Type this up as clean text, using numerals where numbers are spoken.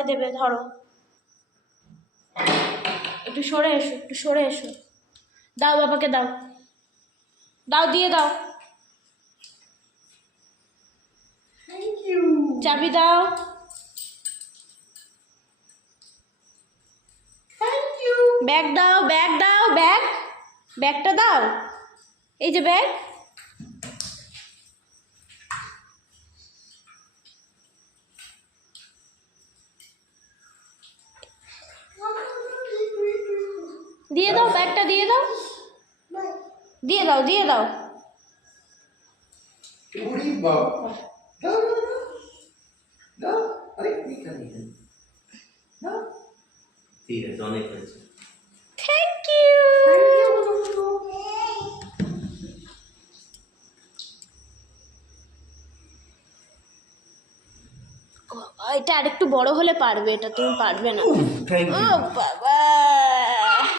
বাবাকে দেবে, ধরো একটু সরে এসো, একটু সরে এসো, দাও বাবাকে দাও, দাও দিয়ে দাও, থ্যাংক ইউ। চাবি দাও, থ্যাংক ইউ। ব্যাগ দাও, ব্যাগ দাও, ব্যাগ, ব্যাগটা দাও, এই যে ব্যাগ। দিয়ে দাও, ব্যাগটা দিয়ে দাও, দিয়ে দাও, দিয়ে দাও। ওরে বাবা, দাও দাও দাও দাও। আরে এখানে দাও। ঠিক আছে, অনেক হয়েছে। Thank you. এটা আরেকটু বড় হলে পারবে, এটা তুমি পারবে না। থ্যাংক ও ইউ। বাবা,